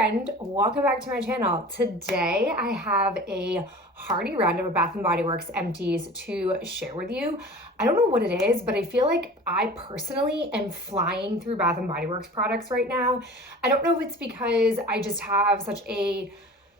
friend, welcome back to my channel. Today I have a hearty round of Bath & Body Works empties to share with you. I don't know what it is, but I feel like I personally am flying through Bath & Body Works products right now. I don't know if it's because I just have such a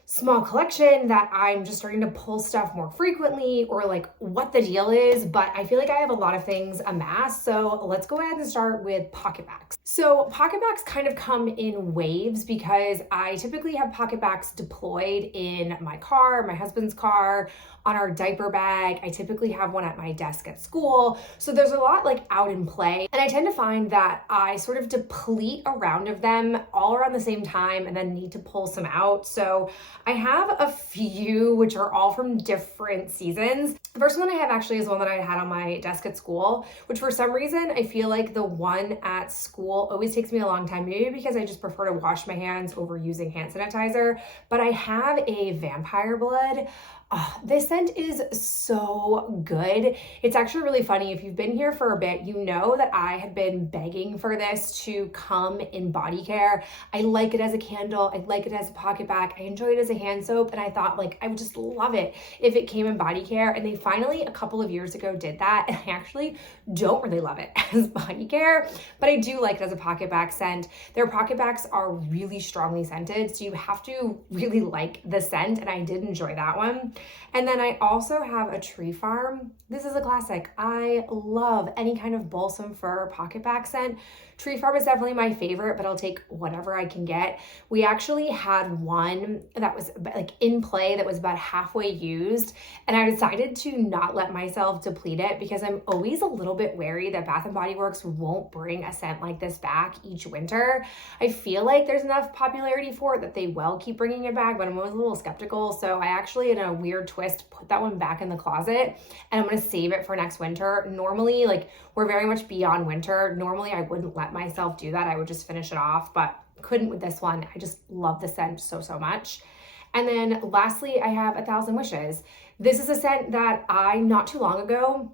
small collection that I'm just starting to pull stuff more frequently, or like what the deal is, but I feel like I have a lot of things amassed. So let's go ahead and start with Pocketbacs. So Pocketbacs kind of come in waves because I typically have Pocketbacs deployed in my car, my husband's car, on our diaper bag. I typically have one at my desk at school. So there's a lot like out in play. And I tend to find that I sort of deplete a round of them all around the same time and then need to pull some out. So I have a few which are all from different seasons. The first one I have actually is one that I had on my desk at school, which for some reason I feel like the one at school always takes me a long time, maybe because I just prefer to wash my hands over using hand sanitizer, but I have a vampire blood. This scent is so good. It's actually really funny. If you've been here for a bit, you know that I have been begging for this to come in body care. I like it as a candle. I like it as a Pocketbac. I enjoy it as a hand soap. And I thought like, I would just love it if it came in body care. And they finally, a couple of years ago, did that. And I actually don't really love it as body care, but I do like it as a Pocketbac scent. Their Pocketbacs are really strongly scented, so you have to really like the scent. And I did enjoy that one. And then I also have a Tree Farm. This is a classic. I love any kind of balsam fir Pocketbac scent. Tree Farm is definitely my favorite, but I'll take whatever I can get. We actually had one that was like in play that was about halfway used, and I decided to not let myself deplete it because I'm always a little bit wary that Bath & Body Works won't bring a scent like this back each winter. I feel like there's enough popularity for it that they will keep bringing it back, but I'm always a little skeptical. So I actually, in a weird twist, put that one back in the closet, and I'm gonna save it for next winter. Normally, like, we're very much beyond winter. Normally I wouldn't let myself do that. I would just finish it off, but couldn't with this one. I just love the scent so much. And then lastly, I have 1,000 Wishes. This is a scent that I, not too long ago,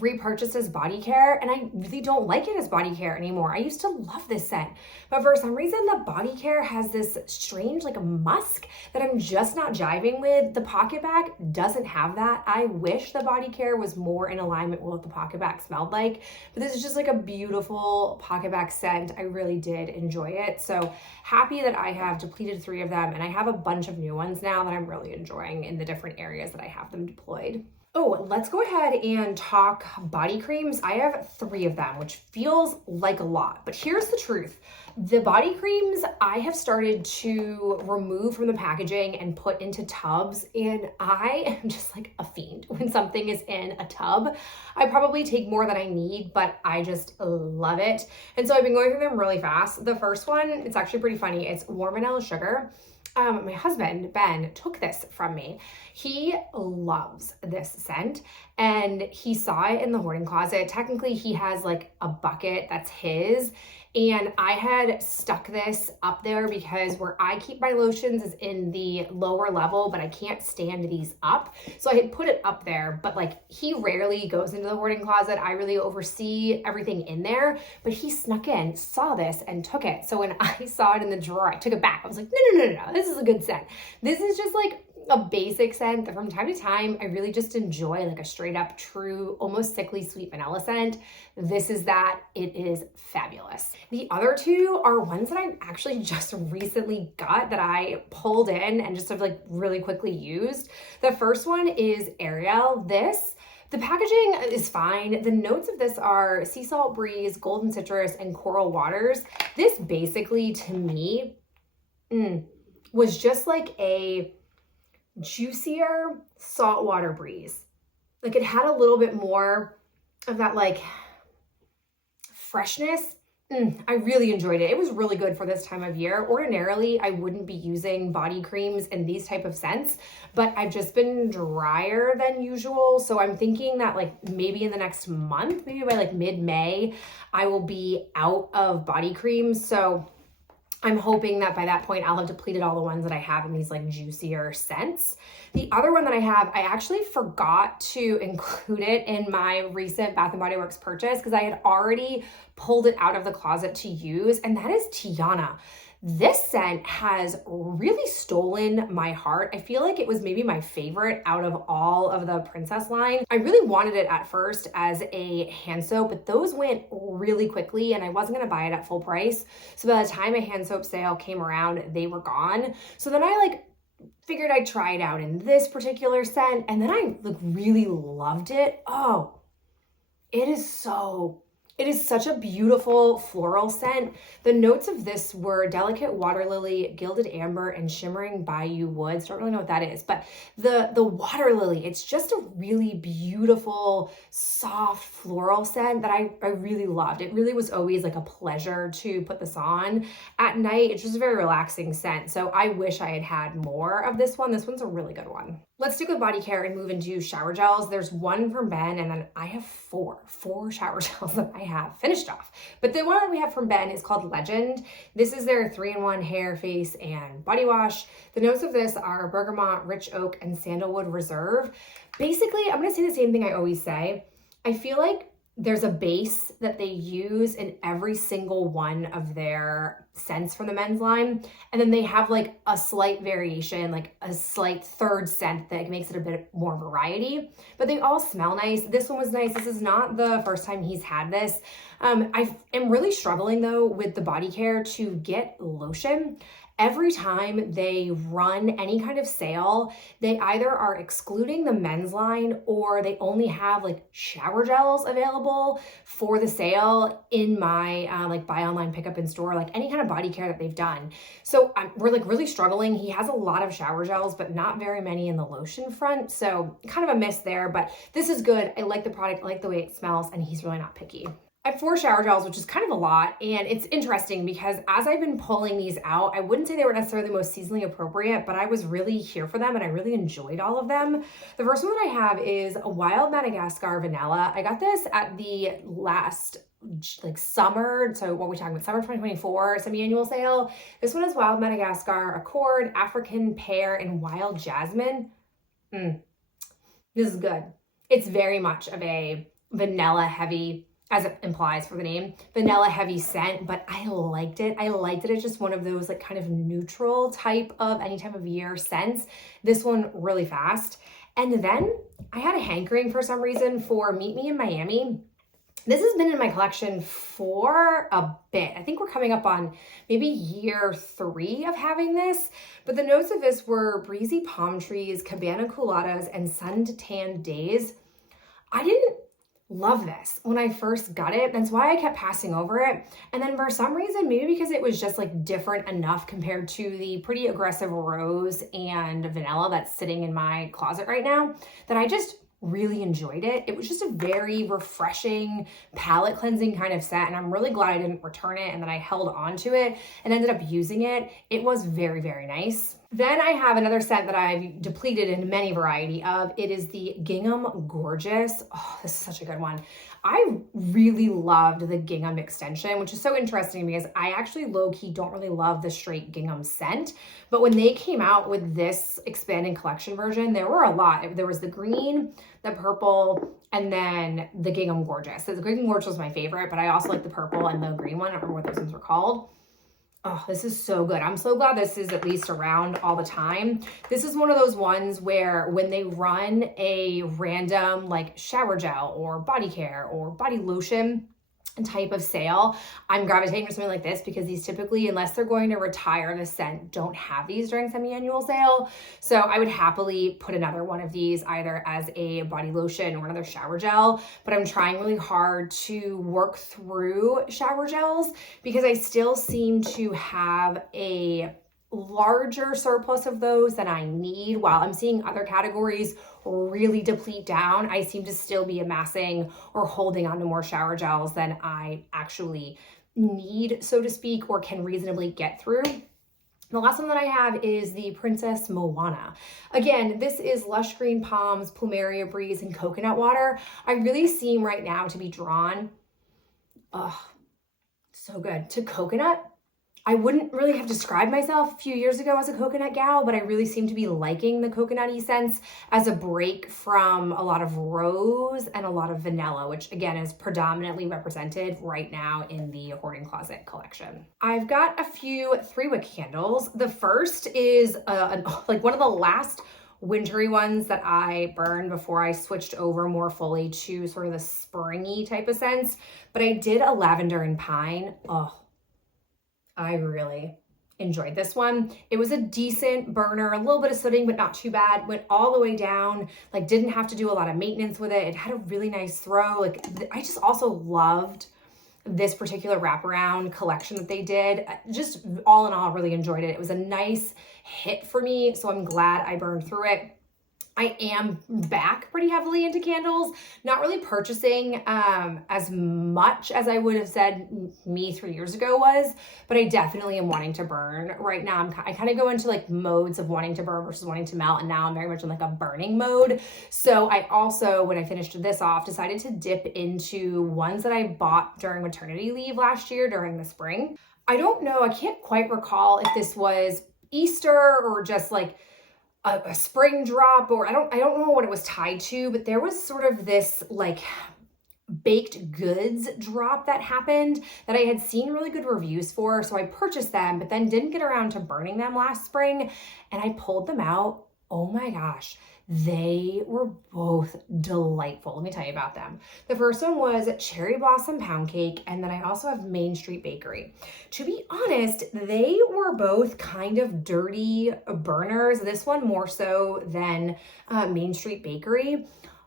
repurchased as body care, and I really don't like it as body care anymore. I used to love this scent, but for some reason the body care has this strange like a musk that I'm just not jiving with. The Pocketbac doesn't have that. I wish the body care was more in alignment with what the Pocketbac smelled like, but this is just like a beautiful Pocketbac scent. I really did enjoy it. So happy that I have depleted 3 of them, and I have a bunch of new ones now that I'm really enjoying in the different areas that I have them deployed. Oh, let's go ahead and talk body creams. I have 3 of them, which feels like a lot, but here's the truth. The body creams I have started to remove from the packaging and put into tubs, and I am just like a fiend when something is in a tub. I probably take more than I need, but I just love it. And so I've been going through them really fast. The first one, it's actually pretty funny. It's Warm Vanilla Sugar. My husband, Ben, took this from me. He loves this scent, and he saw it in the hoarding closet. Technically, he has like a bucket that's his, and I had stuck this up there because where I keep my lotions is in the lower level, but I can't stand these up. So I had put it up there, but like he rarely goes into the hoarding closet. I really oversee everything in there, but he snuck in, saw this, and took it. So when I saw it in the drawer, I took it back. I was like, no, this is a good scent. This is just like a basic scent that from time to time I really just enjoy, like a straight up true, almost sickly sweet vanilla scent. This is that. It is fabulous. The other 2 are ones that I actually just recently got that I pulled in and just have like really quickly used. The first one is Ariel. The packaging is fine. The notes of this are sea salt breeze, golden citrus, and coral waters. This basically, to me, was just like a juicier saltwater breeze. Like it had a little bit more of that like freshness. I really enjoyed it. It was really good for this time of year. Ordinarily, I wouldn't be using body creams in these type of scents, but I've just been drier than usual. So I'm thinking that like maybe in the next month, maybe by like mid-May, I will be out of body creams. So I'm hoping that by that point, I'll have depleted all the ones that I have in these like juicier scents. The other one that I have, I actually forgot to include it in my recent Bath & Body Works purchase because I had already pulled it out of the closet to use, and that is Tiana. This scent has really stolen my heart. I feel like it was maybe my favorite out of all of the Princess line. I really wanted it at first as a hand soap, but those went really quickly and I wasn't gonna buy it at full price. So by the time a hand soap sale came around, they were gone. So then I figured I'd try it out in this particular scent, and then I really loved it. Oh, it is such a beautiful floral scent. The notes of this were delicate water lily, gilded amber, and shimmering bayou woods. Don't really know what that is, but the water lily, it's just a really beautiful, soft floral scent that I really loved. It really was always a pleasure to put this on at night. It's just a very relaxing scent. So I wish I had had more of this one. This one's a really good one. Let's stick with body care and move into shower gels. There's one from Ben, and then I have four shower gels that I have finished off. But the one that we have from Ben is called Legend. This is their 3-in-1 hair, face, and body wash. The notes of this are bergamot, rich oak, and sandalwood reserve. Basically, I'm gonna say the same thing I always say. I feel like there's a base that they use in every single one of their scents from the men's line. And then they have a slight variation, a slight third scent that makes it a bit more variety, but they all smell nice. This one was nice. This is not the first time he's had this. I am really struggling though with the body care to get lotion. Every time they run any kind of sale, they either are excluding the men's line or they only have shower gels available for the sale in my buy online, pick up in store, any kind of body care that they've done. So we're really struggling. He has a lot of shower gels, but not very many in the lotion front. So kind of a miss there, but this is good. I like the product, I like the way it smells, and he's really not picky. I have 4 shower gels, which is kind of a lot, and it's interesting because as I've been pulling these out, I wouldn't say they were necessarily the most seasonally appropriate, but I was really here for them and I really enjoyed all of them. The first one that I have is a Wild Madagascar Vanilla. I got this at the last summer, so what we're talking about, summer 2024 semi-annual sale. This one is Wild Madagascar, Accord, African Pear, and Wild Jasmine. This is good. It's very much of a vanilla heavy, as it implies for the name, vanilla heavy scent, but I liked it. I liked it as just one of those kind of neutral type of any time of year scents. This one really fast. And then I had a hankering for some reason for Meet Me in Miami. This has been in my collection for a bit. I think we're coming up on maybe year 3 of having this, but the notes of this were breezy palm trees, cabana coladas, and sun to tan days. I didn't love this when I first got it. That's why I kept passing over it. And then for some reason, maybe because it was just different enough compared to the pretty aggressive rose and vanilla that's sitting in my closet right now, that I just really enjoyed it. It was just a very refreshing, palate cleansing kind of scent, and I'm really glad I didn't return it and that I held on to it and ended up using it. It was very, very nice. Then I have another scent that I've depleted in many variety of. It is the Gingham Gorgeous. Oh, this is such a good one. I really loved the gingham extension, which is so interesting because I actually low-key don't really love the straight gingham scent. But when they came out with this expanded collection version, there were a lot. There was the green, the purple, and then the Gingham Gorgeous. So the Gingham Gorgeous was my favorite, but I also like the purple and the green one. I don't remember what those ones were called. Oh, this is so good. I'm so glad this is at least around all the time. This is one of those ones where when they run a random shower gel or body care or body lotion type of sale, I'm gravitating to something like this because these typically, unless they're going to retire the scent, don't have these during semi-annual sale. So I would happily put another one of these either as a body lotion or another shower gel, but I'm trying really hard to work through shower gels because I still seem to have a larger surplus of those than I need. While I'm seeing other categories really deplete down, I seem to still be amassing or holding on to more shower gels than I actually need, so to speak, or can reasonably get through. The last one that I have is the Princess Moana. Again, this is lush green palms, plumeria breeze, and coconut water. I really seem right now to be drawn, so good, to coconut. I wouldn't really have described myself a few years ago as a coconut gal, but I really seem to be liking the coconutty scents as a break from a lot of rose and a lot of vanilla, which again is predominantly represented right now in the Hoarding Closet collection. I've got a few 3-wick candles. The first is like one of the last wintry ones that I burned before I switched over more fully to sort of the springy type of scents, but I did a lavender and pine. Oh, I really enjoyed this one. It was a decent burner, a little bit of sooting, but not too bad. Went all the way down, like didn't have to do a lot of maintenance with it. It had a really nice throw. Like I just also loved this particular wraparound collection that they did. Just all in all, really enjoyed it. It was a nice hit for me, so I'm glad I burned through it. I am back pretty heavily into candles, not really purchasing as much as I would have said me 3 years ago was, but I definitely am wanting to burn right now. I kind of go into like modes of wanting to burn versus wanting to melt, and now I'm very much in like a burning mode. So I also, when I finished this off, decided to dip into ones that I bought during maternity leave last year during the spring. I don't know, I can't quite recall if this was Easter or just like a spring drop, or I don't know what it was tied to, but there was sort of this like baked goods drop that happened that I had seen really good reviews for. So I purchased them, but then didn't get around to burning them last spring, and I pulled them out. Oh my gosh, they were both delightful. Let me tell you about them. The first one was Cherry Blossom Pound Cake, and then I also have Main Street Bakery. To be honest, they were both kind of dirty burners. This one more so than Main Street Bakery,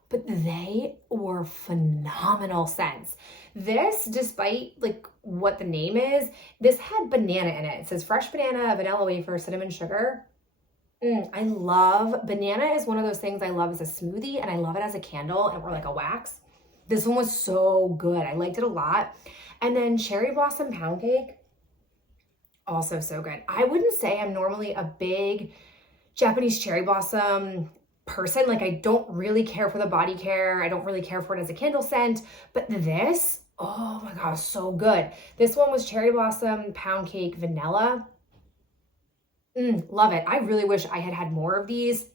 but they were phenomenal scents. This, despite like what the name is, this had banana in it. It says fresh banana, vanilla wafer, cinnamon sugar. I love, banana is one of those things I love as a smoothie, and I love it as a candle or like a wax. This one was so good. I liked it a lot. And then Cherry Blossom Pound Cake, also so good. I wouldn't say I'm normally a big Japanese cherry blossom person. Like I don't really care for the body care. I don't really care for it as a candle scent, but this, oh my gosh, so good. This one was Cherry Blossom Pound Cake Vanilla. Love it. I really wish I had had more of these.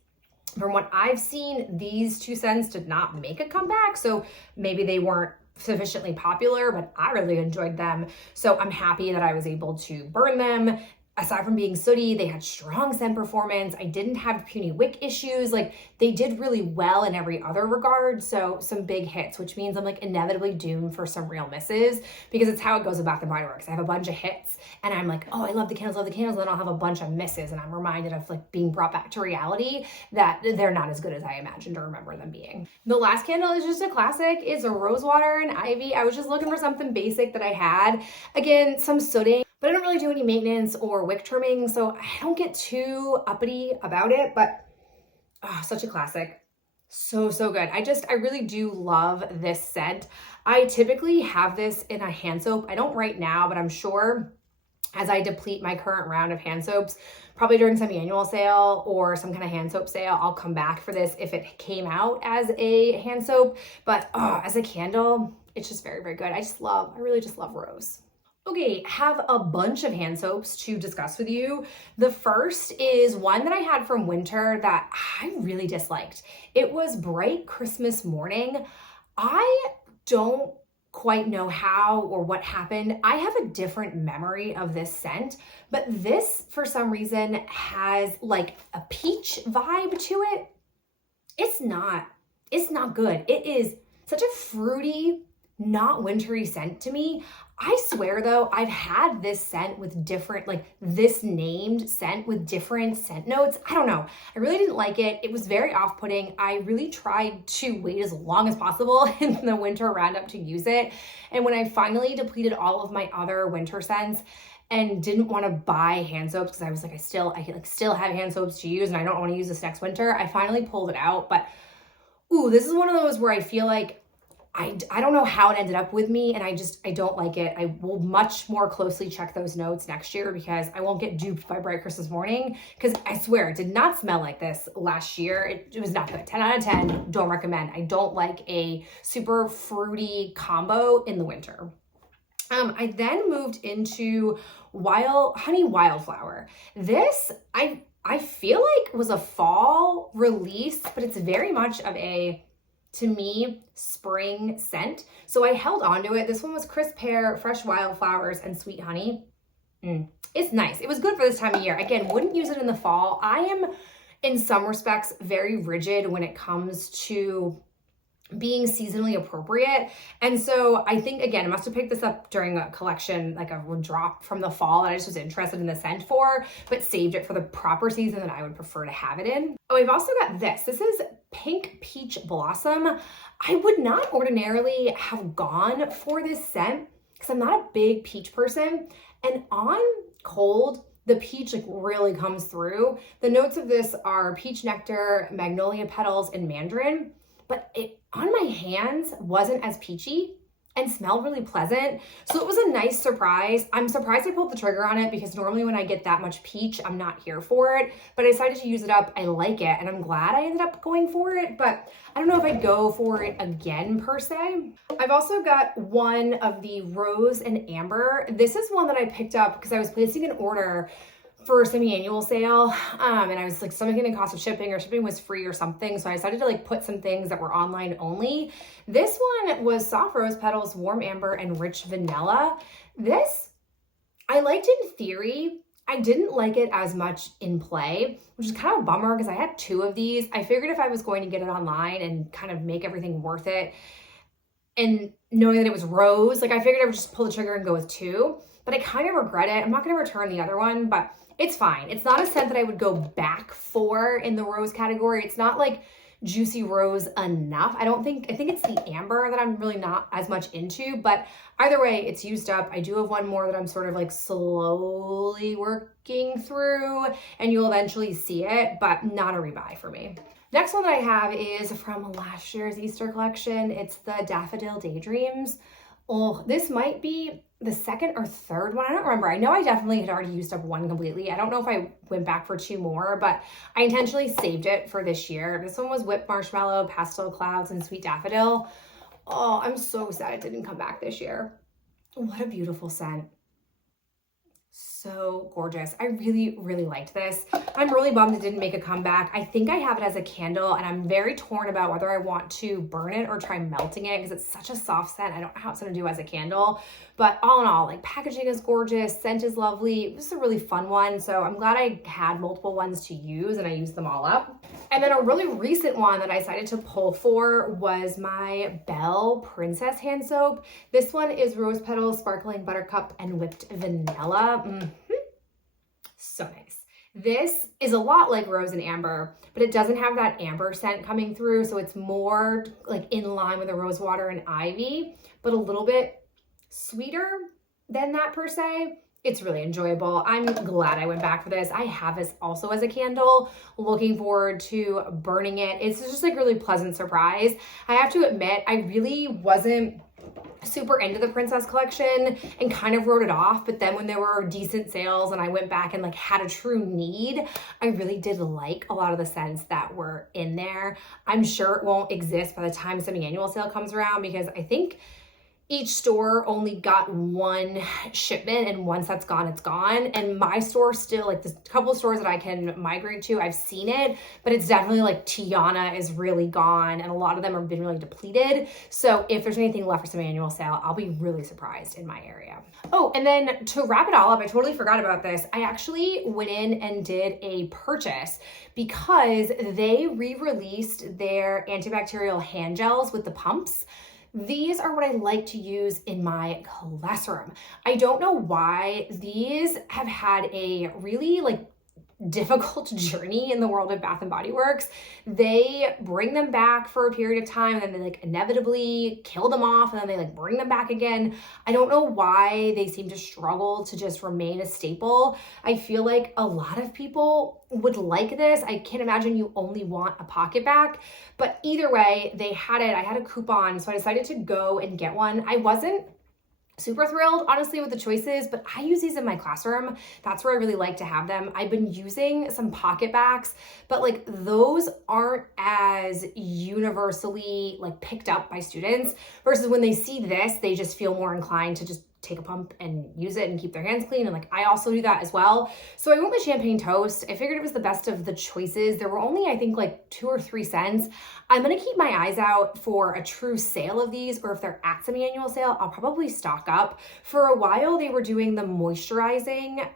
From what I've seen, these two scents did not make a comeback, so maybe they weren't sufficiently popular, but I really enjoyed them. So I'm happy that I was able to burn them. Aside from being sooty, they had strong scent performance. I didn't have puny wick issues. Like they did really well in every other regard. So some big hits, which means I'm like inevitably doomed for some real misses, because it's how it goes with Bath & Body Works. I have a bunch of hits and I'm like, oh, I love the candles, and then I'll have a bunch of misses, and I'm reminded of like being brought back to reality that they're not as good as I imagined or remember them being. The last candle is just a classic. It's a Rosewater and Ivy. I was just looking for something basic that I had. Again, some sooting, but I don't really do any maintenance or wick trimming, so I don't get too uppity about it, but such a classic. So good. I really do love this scent. I typically have this in a hand soap. I don't right now, but I'm sure as I deplete my current round of hand soaps, probably during some annual sale or some kind of hand soap sale, I'll come back for this if it came out as a hand soap. But as a candle, it's just very, very good. I really just love rose. Okay, have a bunch of hand soaps to discuss with you. The first is one that I had from winter that I really disliked. It was Bright Christmas Morning. I don't quite know how or what happened. I have a different memory of this scent, but this for some reason has like a peach vibe to it. It's not good. It is such a fruity, not wintry scent to me. I swear though, I've had this scent with different, like this named scent with different scent notes. I don't know. I really didn't like it. It was very off-putting. I really tried to wait as long as possible in the winter roundup to use it. And when I finally depleted all of my other winter scents and didn't want to buy hand soaps because I was like, I still have hand soaps to use and I don't want to use this next winter, I finally pulled it out. But this is one of those where I feel like I don't know how it ended up with me, and I don't like it. I will much more closely check those notes next year because I won't get duped by Bright Christmas Morning, because I swear it did not smell like this last year. It was not good. 10 out of 10, don't recommend. I don't like a super fruity combo in the winter. I then moved into honey wildflower. This, I feel like was a fall release, but it's very much of a, to me, spring scent. So I held on to it. This one was crisp pear, fresh wildflowers, and sweet honey. It's nice. It was good for this time of year. Again, wouldn't use it in the fall. I am, in some respects, very rigid when it comes to being seasonally appropriate. And so I think, again, I must have picked this up during a collection, like a drop from the fall that I just was interested in the scent for, but saved it for the proper season that I would prefer to have it in. Oh, I've also got this. This is Pink Peach Blossom. I would not ordinarily have gone for this scent because I'm not a big peach person. And on cold, the peach like really comes through. The notes of this are peach nectar, magnolia petals, and mandarin. But it on my hands wasn't as peachy and smelled really pleasant. So it was a nice surprise. I'm surprised I pulled the trigger on it because normally when I get that much peach, I'm not here for it. But I decided to use it up. I like it and I'm glad I ended up going for it. But I don't know if I'd go for it again per se. I've also got one of the rose and amber. This is one that I picked up because I was placing an order for a semi-annual sale, and I was like stomaching the cost of shipping, or shipping was free or something, so I decided to like put some things that were online only. This one was soft rose petals, warm amber, and rich vanilla. This I liked in theory. I didn't like it as much in play, which is kind of a bummer because I had two of these. I figured if I was going to get it online and kind of make everything worth it, and knowing that it was rose, like I figured I would just pull the trigger and go with two, but I kind of regret it. I'm not going to return the other one, but it's fine. It's not a scent that I would go back for in the rose category. It's not like juicy rose enough. I think it's the amber that I'm really not as much into, but either way, it's used up. I do have one more that I'm sort of like slowly working through, and you'll eventually see it, but not a rebuy for me. Next one that I have is from last year's Easter collection. It's the Daffodil Daydreams. Oh, this might be the second or third one. I don't remember. I know I definitely had already used up one completely. I don't know if I went back for two more, but I intentionally saved it for this year. This one was whipped marshmallow, pastel clouds, and sweet daffodil. Oh, I'm so sad it didn't come back this year. What a beautiful scent. So gorgeous. I really, really liked this. I'm really bummed it didn't make a comeback. I think I have it as a candle, and I'm very torn about whether I want to burn it or try melting it because it's such a soft scent. I don't know how it's going to do as a candle, but all in all, like packaging is gorgeous. Scent is lovely. This is a really fun one. So I'm glad I had multiple ones to use and I used them all up. And then a really recent one that I decided to pull for was my Belle Princess hand soap. This one is rose petals, sparkling buttercup, and whipped vanilla. So nice. This is a lot like rose and amber, but it doesn't have that amber scent coming through. So it's more like in line with the rose water and ivy, but a little bit sweeter than that per se. It's really enjoyable. I'm glad I went back for this. I have this also as a candle. Looking forward to burning it. It's just like really pleasant surprise. I have to admit, I really wasn't super into the Princess collection and kind of wrote it off, but then when there were decent sales and I went back and like had a true need, I really did like a lot of the scents that were in there. I'm sure it won't exist by the time semi-annual sale comes around because I think each store only got one shipment, and once that's gone, it's gone. And my store still, like the couple of stores that I can migrate to, I've seen it, but it's definitely like Tiana is really gone and a lot of them have been really depleted. So if there's anything left for semi-annual sale, I'll be really surprised in my area. Oh, and then to wrap it all up, I totally forgot about this. I actually went in and did a purchase because they re-released their antibacterial hand gels with the pumps. These are what I like to use in my classroom. I don't know why these have had a really like difficult journey in the world of Bath and Body Works. They bring them back for a period of time and then they like inevitably kill them off and then they like bring them back again. I don't know why they seem to struggle to just remain a staple. I feel like a lot of people would like this. I can't imagine you only want a Pocketbac, but either way, they had it. I had a coupon, so I decided to go and get one. I wasn't super thrilled, honestly, with the choices, but I use these in my classroom. That's where I really like to have them. I've been using some Pocketbacs, but like those aren't as universally like picked up by students versus when they see this, they just feel more inclined to just take a pump and use it and keep their hands clean. And like, I also do that as well. So I went with Champagne Toast. I figured it was the best of the choices. There were only, I think, like 2 or 3 cents. I'm gonna keep my eyes out for a true sale of these, or if they're at semi-annual sale, I'll probably stock up. For a while, they were doing the moisturizing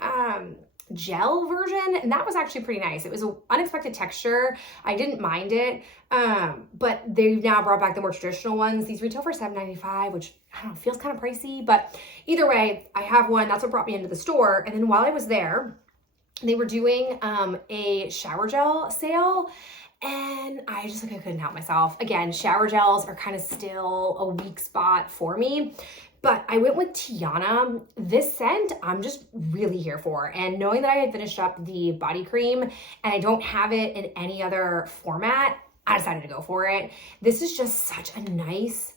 gel version, and that was actually pretty nice. It was an unexpected texture. I didn't mind it, but they've now brought back the more traditional ones. These retail for $7.95, which I don't know, feels kind of pricey, but either way, I have one. That's what brought me into the store. And then while I was there, they were doing a shower gel sale, and I just like, I couldn't help myself. Again, shower gels are kind of still a weak spot for me. But I went with Tiana. This scent, I'm just really here for. And knowing that I had finished up the body cream and I don't have it in any other format, I decided to go for it. This is just such a nice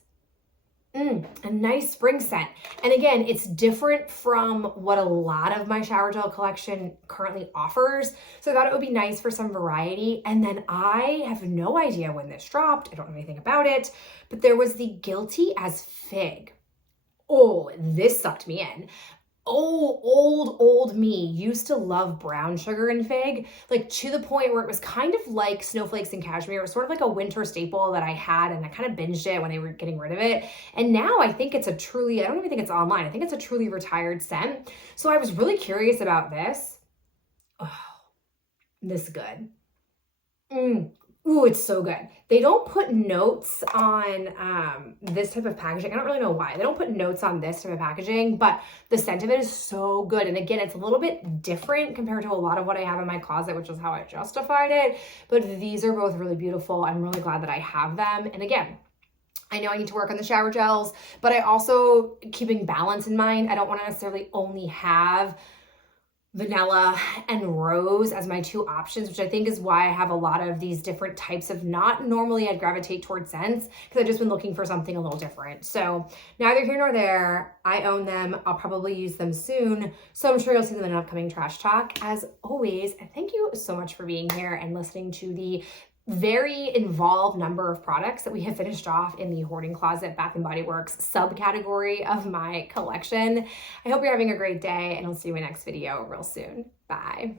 spring scent. And again, it's different from what a lot of my shower gel collection currently offers. So I thought it would be nice for some variety. And then I have no idea when this dropped. I don't know anything about it, but there was the Guilty as Fig. Oh, this sucked me in. Oh, old me used to love brown sugar and fig, like to the point where it was kind of like snowflakes and cashmere. It was sort of like a winter staple that I had, and I kind of binged it when they were getting rid of it. And now I think it's a truly, I don't even think it's online. I think it's a truly retired scent. So I was really curious about this. Oh, this is good. Ooh, it's so good. They don't put notes on this type of packaging. I don't really know why. They don't put notes on this type of packaging, but the scent of it is so good. And again, it's a little bit different compared to a lot of what I have in my closet, which is how I justified it. But these are both really beautiful. I'm really glad that I have them. And again, I know I need to work on the shower gels, but I also, keeping balance in mind, I don't want to necessarily only have vanilla and rose as my 2 options, which I think is why I have a lot of these different types of, not normally I'd gravitate towards scents, because I've just been looking for something a little different. So neither here nor there. I own them. I'll probably use them soon. So I'm sure you'll see them in an upcoming trash talk. As always, thank you so much for being here and listening to the very involved number of products that we have finished off in the Hoarding Closet Bath & Body Works subcategory of my collection. I hope you're having a great day, and I'll see you in my next video real soon. Bye.